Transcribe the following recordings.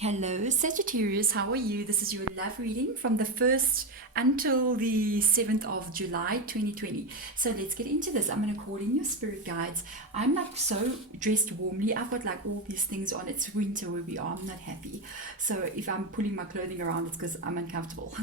Hello, Sagittarius. How are you? This is your love reading from the 1st until the 7th of July 2020. So let's get into this. I'm going to call in your spirit guides. I'm like so dressed warmly. I've got like all these things on. It's winter where we are. I'm not happy. So if I'm pulling my clothing around, it's because I'm uncomfortable.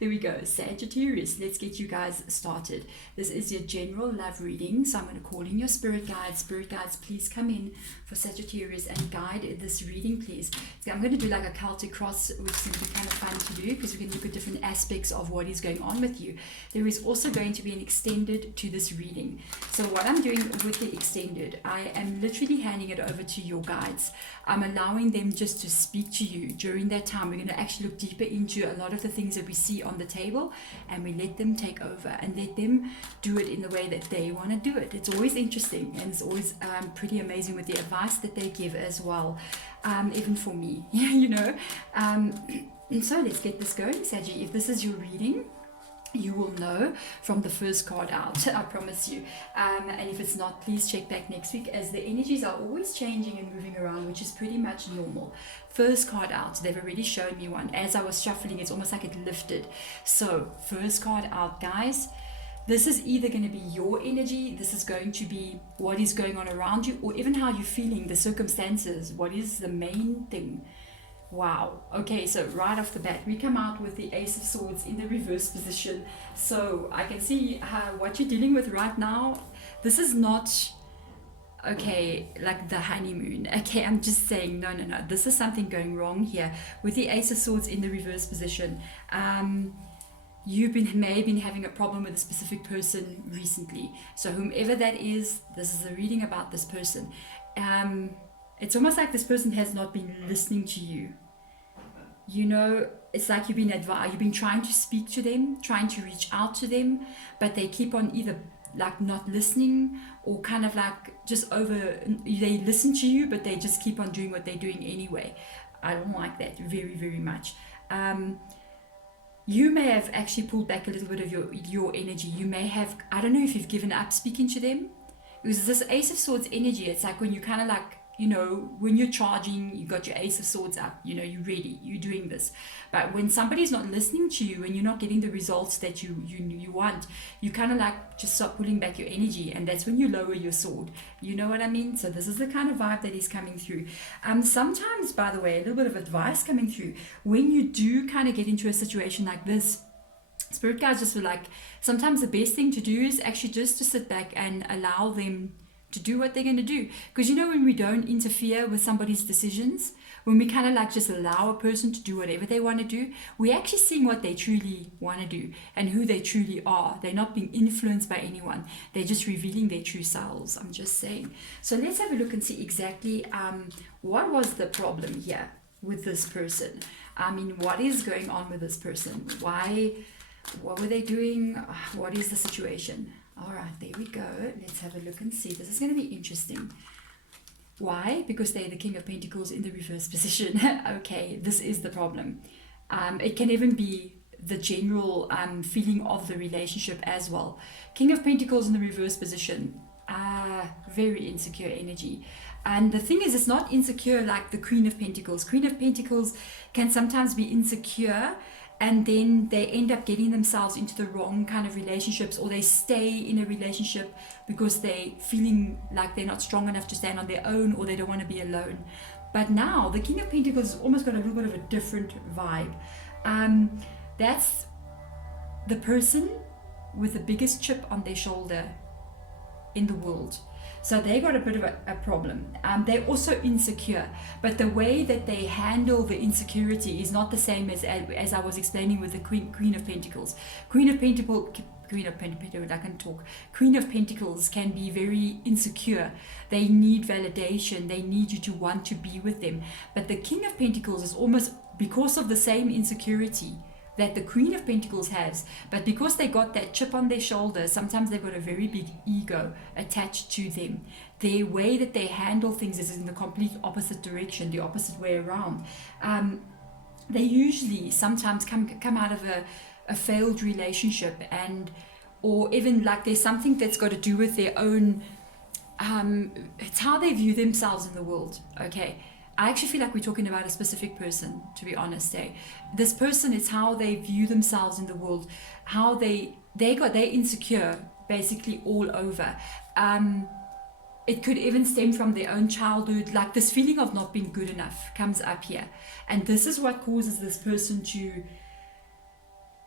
There we go. Sagittarius. Let's get you guys started. This is your general love reading. So I'm going to call in your spirit guides. Spirit guides, please come in for Sagittarius and guide this reading, please. So I'm going to do like a Celtic cross, which is going to be kind of fun to do because we can look at different aspects of what is going on with you. There is also going to be an extended to this reading. So what I'm doing with the extended, I am literally handing it over to your guides. I'm allowing them just to speak to you during that time. We're going to actually look deeper into a lot of the things that we see on the table, and we let them take over and let them do it in the way that they want to do it. It's always interesting, and it's always pretty amazing with the advice that they give as well, even for me. And so let's get this going, Saggy. If this is your reading, you will know from the first card out, I promise you. And if it's not, please check back next week, as the energies are always changing and moving around, which is pretty much normal. First card out, they've already shown me one. As I was shuffling, it's almost like it lifted. So first card out, guys. This is either going to be your energy, this is going to be what is going on around you, or even how you're feeling, the circumstances. What is the main thing? Wow. Okay, so right off the bat, we come out with the Ace of Swords in the reverse position. So I can see what you're dealing with right now. This is not, okay, like the honeymoon. Okay, I'm just saying, no. This is something going wrong here. With the Ace of Swords in the reverse position, may have been having a problem with a specific person recently. So whomever that is, this is a reading about this person. It's almost like this person has not been listening to you. It's like you've been trying to speak to them, trying to reach out to them, but they keep on either like not listening, or kind of like they listen to you, but they just keep on doing what they're doing anyway. I don't like that very, very much. You may have actually pulled back a little bit of your energy. You may have, I don't know if you've given up speaking to them. Because this Ace of Swords energy, it's like when you kind of like, when you're charging, you got your Ace of Swords up, you're ready, you're doing this. But when somebody's not listening to you and you're not getting the results that you want, you kind of like just start pulling back your energy, and that's when you lower your sword. You know what I mean? So this is the kind of vibe that is coming through. Sometimes, by the way, a little bit of advice coming through. When you do kind of get into a situation like this, spirit guides just feel like sometimes the best thing to do is actually just to sit back and allow them to do what they're going to do. Because when we don't interfere with somebody's decisions, when we kind of like just allow a person to do whatever they want to do, we're actually seeing what they truly want to do and who they truly are. They're not being influenced by anyone. They're just revealing their true selves. I'm just saying. So let's have a look and see exactly what was the problem here with this person. What is going on with this person? What were they doing? What is the situation? All right, there we go. Let's have a look and see. This is going to be interesting. Why? Because they're the King of Pentacles in the reverse position. Okay, this is the problem. It can even be the general feeling of the relationship as well. King of Pentacles in the reverse position. Very insecure energy. And the thing is, it's not insecure like the Queen of Pentacles. Queen of Pentacles can sometimes be insecure, and then they end up getting themselves into the wrong kind of relationships, or they stay in a relationship because they're feeling like they're not strong enough to stand on their own, or they don't want to be alone. But now the King of Pentacles has almost got a little bit of a different vibe. That's the person with the biggest chip on their shoulder in the world. So they got a bit of a problem. They're also insecure, but the way that they handle the insecurity is not the same as I was explaining with the Queen of Pentacles. Queen of Pentacles, I can talk. Queen of Pentacles can be very insecure. They need validation. They need you to want to be with them. But the King of Pentacles is almost because of the same insecurity that the Queen of Pentacles has, but because they got that chip on their shoulder, sometimes they've got a very big ego attached to them. Their way that they handle things is in the complete opposite direction, the opposite way around. They usually sometimes come out of a failed relationship, or even like there's something that's got to do with their own, it's how they view themselves in the world, okay? I actually feel like we're talking about a specific person, to be honest. This person is how they view themselves in the world, how they're insecure basically all over. It could even stem from their own childhood, like this feeling of not being good enough comes up here. And this is what causes this person to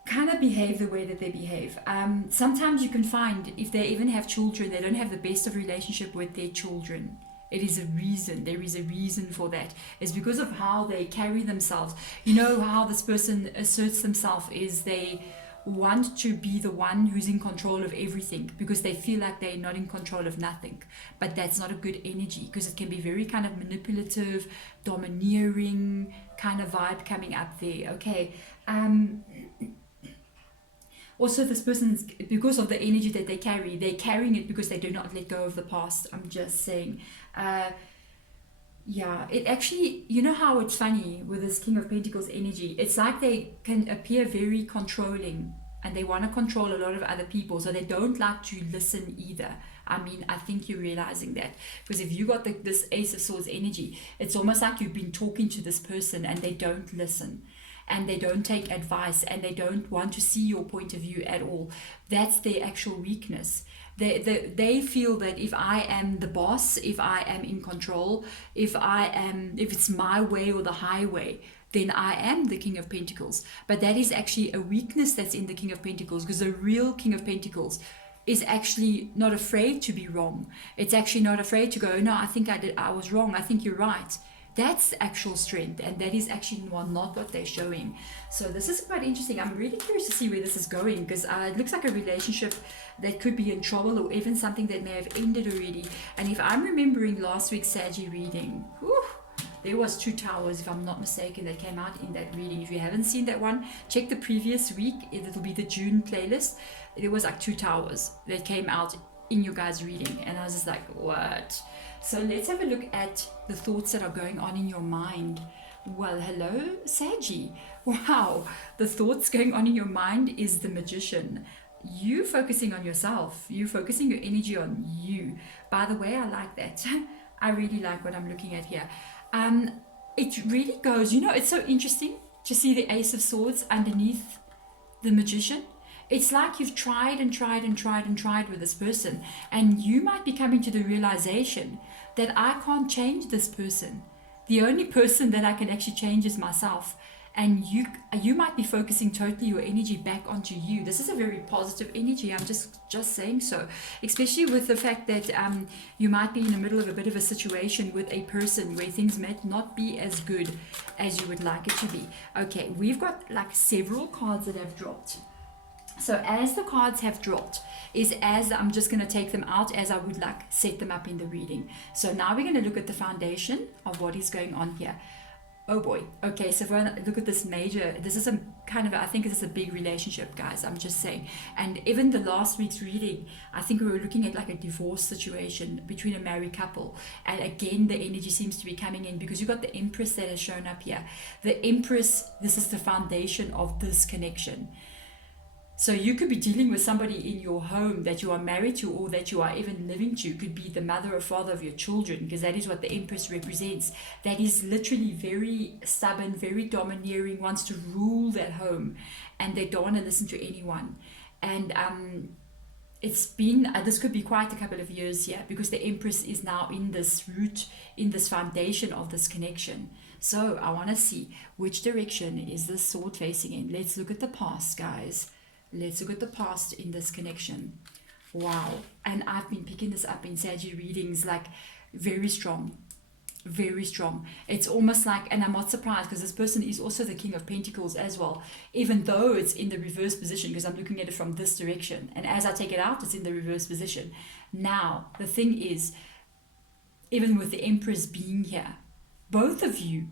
kind of behave the way that they behave. Sometimes you can find if they even have children, they don't have the best of relationship with their children. It is a reason. There is a reason for that. It's because of how they carry themselves. You know how this person asserts themselves is they want to be the one who's in control of everything because they feel like they're not in control of nothing. But that's not a good energy because it can be very kind of manipulative, domineering kind of vibe coming up there. Okay. Also, this person's, because of the energy that they're carrying it because they do not let go of the past. I'm just saying. Yeah, it actually, you know how it's funny with this King of Pentacles energy? It's like they can appear very controlling and they want to control a lot of other people. So they don't like to listen either. I mean, I think you're realizing that. Because if you got this Ace of Swords energy, it's almost like you've been talking to this person and they don't listen. And they don't take advice and they don't want to see your point of view at all. That's their actual weakness. They feel that if I am the boss, if I am in control, if it's my way or the highway, then I am the King of Pentacles. But that is actually a weakness that's in the King of Pentacles, because the real King of Pentacles is actually not afraid to be wrong. It's actually not afraid to go, no, I think I was wrong. I think you're right. That's actual strength, and that is actually not what they're showing. So this is quite interesting. I'm really curious to see where this is going, because it looks like a relationship that could be in trouble, or even something that may have ended already. And if I'm remembering last week's Saggy reading, there was 2 towers, if I'm not mistaken, that came out in that reading. If you haven't seen that one, check the previous week. It'll be the June playlist. There was like 2 towers that came out in your guys' reading, and I was just like, what? So let's have a look at the thoughts that are going on in your mind. Well, hello, Saggy. Wow, the thoughts going on in your mind is the Magician. You focusing on yourself. You focusing your energy on you. By the way, I like that. I really like what I'm looking at here. It really goes, it's so interesting to see the Ace of Swords underneath the Magician. It's like you've tried and tried and tried and tried with this person, and you might be coming to the realization that I can't change this person. The only person that I can actually change is myself. And you might be focusing totally your energy back onto you. This is a very positive energy. I'm just saying so. Especially with the fact that you might be in the middle of a bit of a situation with a person where things might not be as good as you would like it to be. Okay, we've got like several cards that have dropped. So as the cards have dropped, is as I'm just going to take them out as I would like set them up in the reading. So now we're going to look at the foundation of what is going on here. Oh boy. Okay, so if I look at this major, this is a kind of, I think this is a big relationship, guys. I'm just saying. And even the last week's reading, I think we were looking at like a divorce situation between a married couple. And again, the energy seems to be coming in because you got the Empress that has shown up here. The Empress, this is the foundation of this connection. So you could be dealing with somebody in your home that you are married to or that you are even living to. Could be the mother or father of your children, because that is what the Empress represents. That is literally very stubborn, very domineering, wants to rule that home, and they don't want to listen to anyone. And it's been, this could be quite a couple of years here, because the Empress is now in this root, in this foundation of this connection. So I want to see which direction is this sword facing in. Let's look at the past, guys. Let's look at the past in this connection. Wow. And I've been picking this up in Saggy readings, like very strong. Very strong. It's almost like, and I'm not surprised because this person is also the King of Pentacles as well, even though it's in the reverse position, because I'm looking at it from this direction. And as I take it out, it's in the reverse position. Now, the thing is, even with the Empress being here, both of you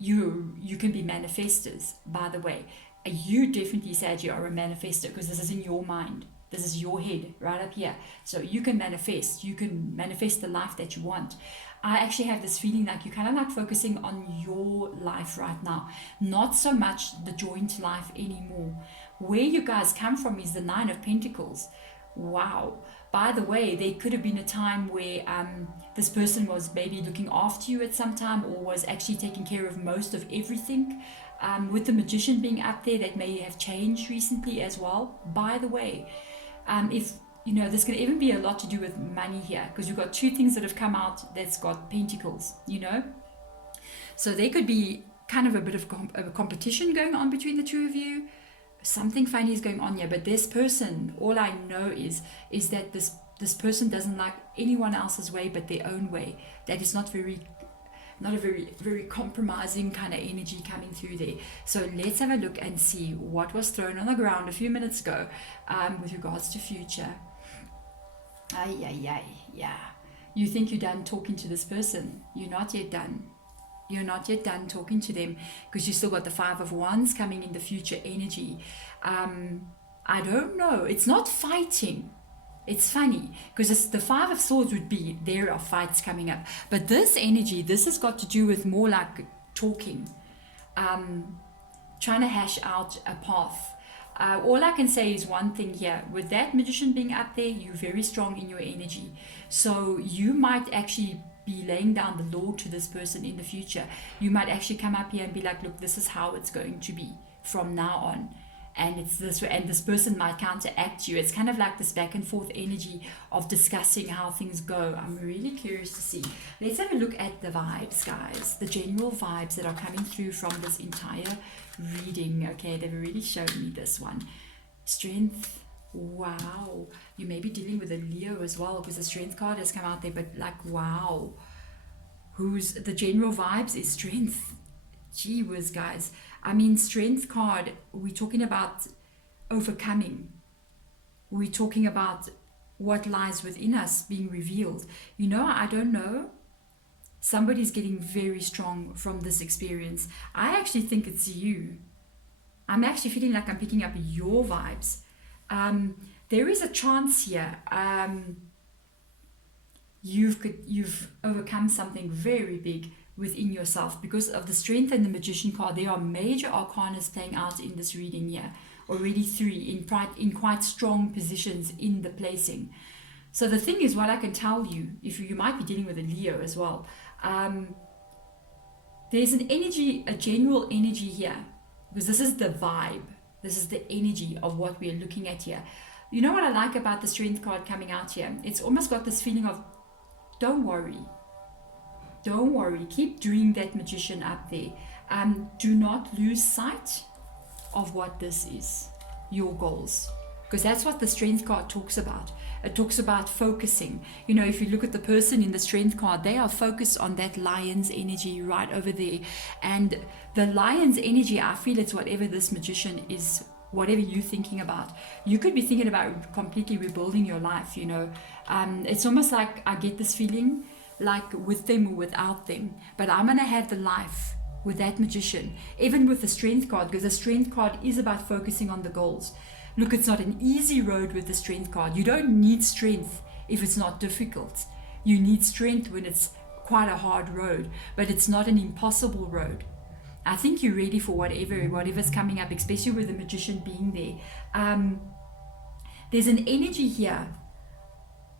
can be manifestors, by the way. You definitely, Saggy, are a manifestor, because this is in your mind. This is your head right up here. So you can manifest. You can manifest the life that you want. I actually have this feeling like you're kind of like focusing on your life right now. Not so much the joint life anymore. Where you guys come from is the Nine of Pentacles. Wow. By the way, there could have been a time where this person was maybe looking after you at some time, or was actually taking care of most of everything. With the Magician being up there, that may have changed recently as well. By the way, if you know, there's going to even be a lot to do with money here, because you've got two things that have come out that's got pentacles, you know. So there could be kind of a bit of a competition going on between the two of you. Something funny is going on here, but this person, all I know is that this person doesn't like anyone else's way but their own way. That is not a very compromising kind of energy coming through there. So let's have a look and see what was thrown on the ground a few minutes ago with regards to future. Yeah. You think you're done talking to this person. You're not yet done. You're not yet done talking to them, because you still got the Five of Wands coming in the future energy. I don't know. It's not fighting. It's funny, because the Five of Swords would be there are fights coming up. But this energy, this has got to do with more like talking, trying to hash out a path. All I can say is one thing here. With that Magician being up there, you're very strong in your energy. So you might actually be laying down the law to this person in the future. You might actually come up here and be like, look, this is how it's going to be from now on. And it's this way, and this person might counteract you. It's kind of like this back and forth energy of discussing how things go. I'm really curious to see. Let's have a look at the vibes, guys. The general vibes that are coming through from this entire reading. Okay, they've already showed me this one. Strength. Wow. You may be dealing with a Leo as well, because the Strength card has come out there. But like, wow. Who's the general vibes is Strength. Gee whiz, guys. I mean, Strength card, we're talking about overcoming. We're talking about what lies within us being revealed. You know, I don't know. Somebody's getting very strong from this experience. I actually think it's you. I'm actually feeling like I'm picking up your vibes. There is a chance here. You've overcome something very big within yourself because of the Strength and the Magician card. There are major arcanas playing out in this reading here. Already 3 in quite strong positions in the placing. So the thing is, what I can tell you, if you might be dealing with a Leo as well, there's an energy, a general energy here, because this is the vibe. This is the energy of what we're looking at here. You know what I like about the Strength card coming out here? It's almost got this feeling of, don't worry. Don't worry. Keep doing that Magician up there. Do not lose sight of what this is, your goals. Because that's what the Strength card talks about. It talks about focusing. You know, if you look at the person in the Strength card, they are focused on that lion's energy right over there. And the lion's energy, I feel it's whatever this Magician is, whatever you're thinking about. You could be thinking about completely rebuilding your life, you know. It's almost like I get this feeling like with them or without them. But I'm going to have the life with that Magician, even with the Strength card, because the Strength card is about focusing on the goals. Look, it's not an easy road with the Strength card. You don't need strength if it's not difficult. You need strength when it's quite a hard road, but it's not an impossible road. I think you're ready for whatever's coming up, especially with the Magician being there. There's an energy here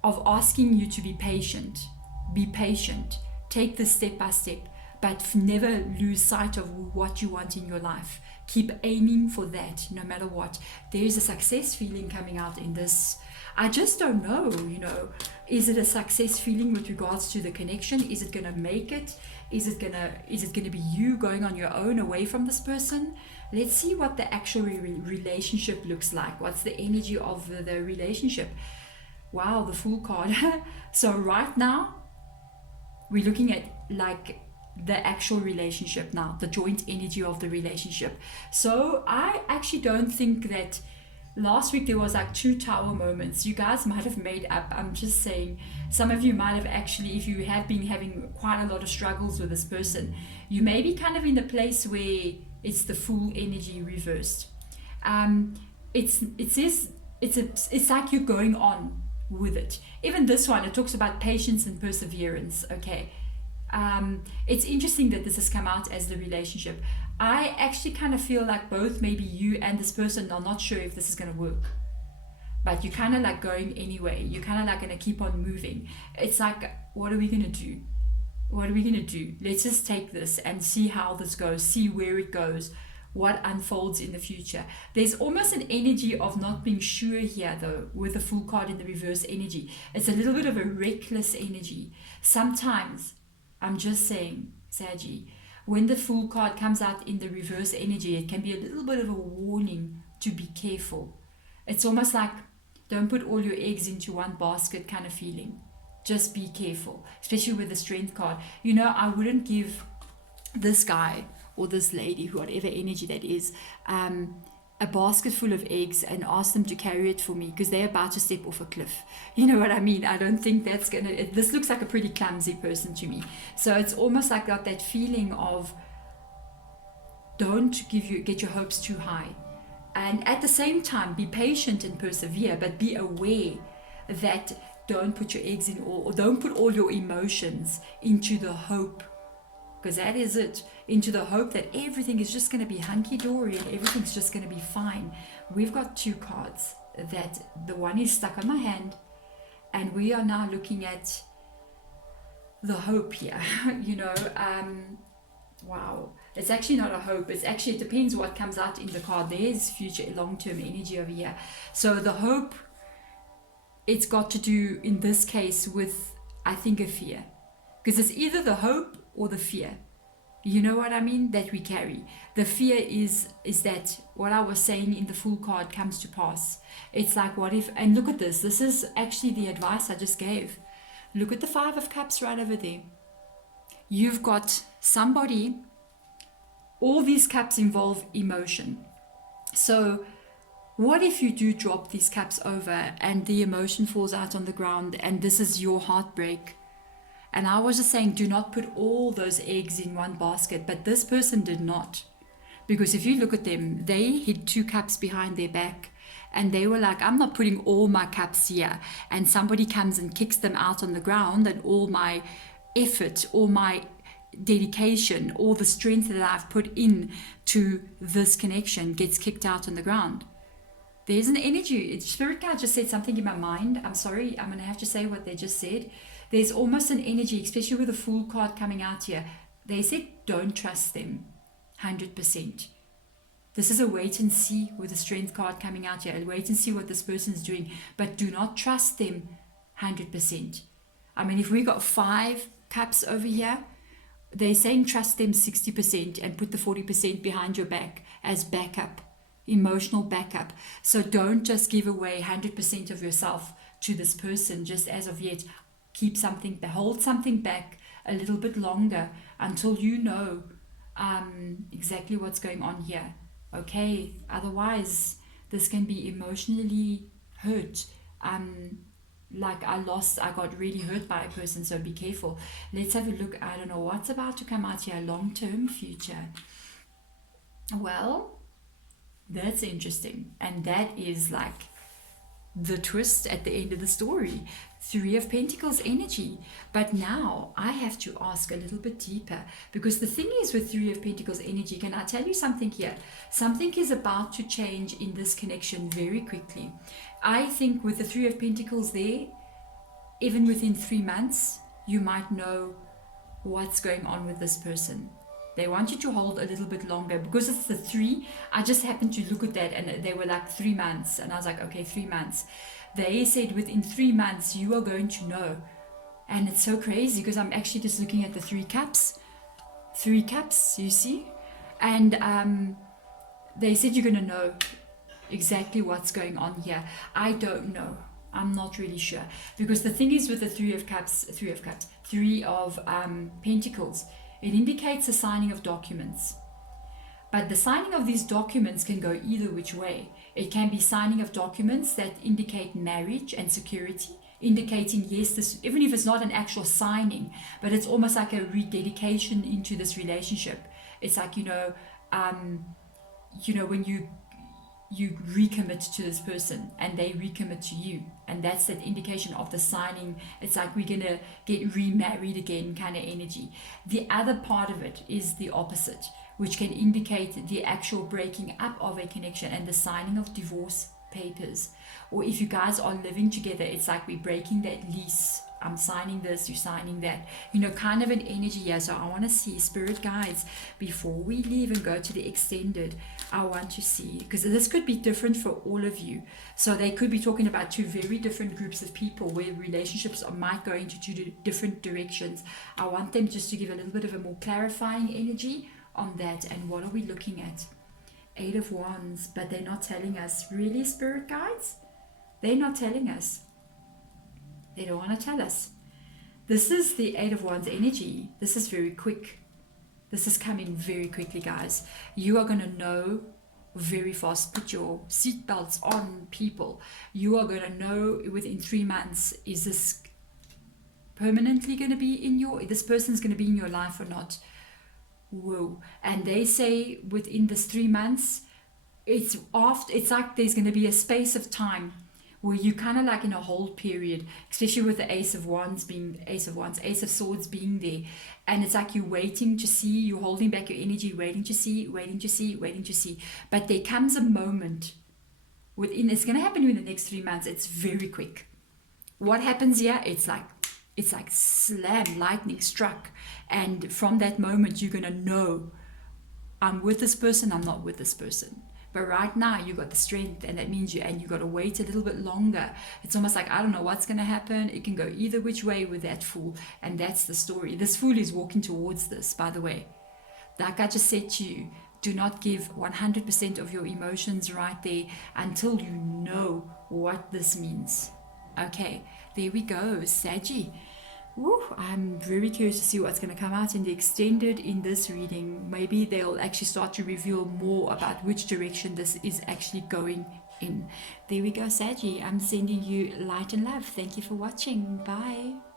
of asking you to be patient. Be patient. Take this step by step, but never lose sight of what you want in your life. Keep aiming for that no matter what. There's a success feeling coming out in this. I just don't know, you know. Is it a success feeling with regards to the connection? Is it going to make it? Is it going to be you going on your own away from this person? Let's see what the actual relationship looks like. What's the energy of the relationship? Wow, the Fool card. So right now, we're looking at like the actual relationship now, the joint energy of the relationship. So I actually don't think that last week there was like 2 tower moments. You guys might have made up. I'm just saying, some of you might have actually, if you have been having quite a lot of struggles with this person, you may be kind of in a place where it's the Fool energy reversed. It's like you're going on with it. Even this one, it talks about patience and perseverance. Okay. It's interesting that this has come out as the relationship. I actually kind of feel like both maybe you and this person are not sure if this is going to work. but you're kind of like going anyway. You're kind of like going to keep on moving. It's like, what are we going to do? What are we going to do? Let's just take this and see how this goes, see where it goes, what unfolds in the future. There's almost an energy of not being sure here, though, with the Fool card in the reverse energy. It's a little bit of a reckless energy. Sometimes, I'm just saying, Saggy, when the Fool card comes out in the reverse energy, it can be a little bit of a warning to be careful. It's almost like, don't put all your eggs into one basket kind of feeling. Just be careful, especially with the Strength card. You know, I wouldn't give this guy or this lady, whatever energy that is, a basket full of eggs and ask them to carry it for me because they're about to step off a cliff. You know what I mean? I don't think that's gonna, this looks like a pretty clumsy person to me. So it's almost like got that feeling of, don't get your hopes too high. And at the same time, be patient and persevere, but be aware that don't put your eggs in all, or don't put all your emotions into the hope, because that is it, into the hope that everything is just going to be hunky-dory and everything's just going to be fine. We've got two cards that the one is stuck on my hand, and we are now looking at the hope here. You know, wow. It's actually not a hope. It's actually, it depends what comes out in the card. There's future long-term energy over here. So the hope, it's got to do, in this case, with, I think, a fear. Because it's either the hope or the fear. You know what I mean? That we carry. The fear is that what I was saying in the Fool card comes to pass. It's like, what if, and look at this. This is actually the advice I just gave. Look at the Five of Cups right over there. You've got somebody, all these cups involve emotion. So what if you do drop these cups over and the emotion falls out on the ground and this is your heartbreak? And I was just saying, do not put all those eggs in one basket, but this person did not. Because if you look at them, they hid two cups behind their back and they were like, I'm not putting all my cups here. And somebody comes and kicks them out on the ground and all my effort, all my dedication, all the strength that I've put in to this connection gets kicked out on the ground. There's an energy. Spirit guide just said something in my mind. I'm sorry, I'm going to have to say what they just said. There's almost an energy, especially with the Fool card coming out here. They said, don't trust them 100%. This is a wait and see with the Strength card coming out here. Wait and see what this person's doing. But do not trust them 100%. I mean, if we got 5 cups over here, they're saying trust them 60% and put the 40% behind your back as backup, emotional backup. So don't just give away 100% of yourself to this person just as of yet. Keep something, hold something back a little bit longer until you know exactly what's going on here. Okay, otherwise this can be emotionally hurt. Like I got really hurt by a person, so be careful. Let's have a look. I don't know what's about to come out here. Long-term future. Well, that's interesting. And that is like the twist at the end of the story. 3 of Pentacles energy. But now I have to ask a little bit deeper, because the thing is with 3 of Pentacles energy, can I tell you something here? Something is about to change in this connection very quickly. I think with the 3 of Pentacles there, even within 3 months, you might know what's going on with this person. They want you to hold a little bit longer because it's the 3. I just happened to look at that and they were like 3 months. And I was like, okay, 3 months. They said within 3 months, you are going to know. And it's so crazy because I'm actually just looking at the 3 cups. 3 cups, you see? And they said you're going to know exactly what's going on here. I don't know. I'm not really sure. Because the thing is with the 3 of Pentacles, it indicates the signing of documents. But the signing of these documents can go either which way. It can be signing of documents that indicate marriage and security, indicating, yes, this, even if it's not an actual signing, but it's almost like a rededication into this relationship. It's like, when you recommit to this person and they recommit to you, and that's that indication of the signing. It's like we're gonna get remarried again kind of energy. The other part of it is the opposite, which can indicate the actual breaking up of a connection and the signing of divorce papers. Or if you guys are living together, it's like we're breaking that lease. I'm signing this, you're signing that. You know, kind of an energy here. So I want to see, spirit guides, before we leave and go to the extended, I want to see, because this could be different for all of you. So they could be talking about two very different groups of people where relationships might go into two different directions. I want them just to give a little bit of a more clarifying energy on that. And what are we looking at? 8 of Wands, but they're not telling us. Really, spirit guides? They're not telling us. They don't want to tell us. This is the 8 of Wands energy. This is very quick. This is coming very quickly, guys. You are going to know very fast. Put your seatbelts on, people. You are going to know within 3 months, is this permanently going to be in your, this person's going to be in your life or not? Whoa. And they say within this 3 months, it's like there's going to be a space of time where you kind of like in a hold period, especially with the Ace of Swords being there. And it's like you're waiting to see, you're holding back your energy, waiting to see. But there comes a moment it's going to happen in the next 3 months. It's very quick. What happens here? It's like slam, lightning struck. And from that moment, you're going to know, I'm with this person, I'm not with this person. But right now you got the strength, and that means you got to wait a little bit longer. It's almost like, I don't know what's going to happen. It can go either which way with that Fool. And that's the story. This Fool is walking towards this, by the way. Like I just said to you, do not give 100% of your emotions right there until you know what this means. Okay, there we go, Saggy. Woo, I'm very curious to see what's going to come out in the extended in this reading. Maybe they'll actually start to reveal more about which direction this is actually going in. There we go, Saggy. I'm sending you light and love. Thank you for watching. Bye.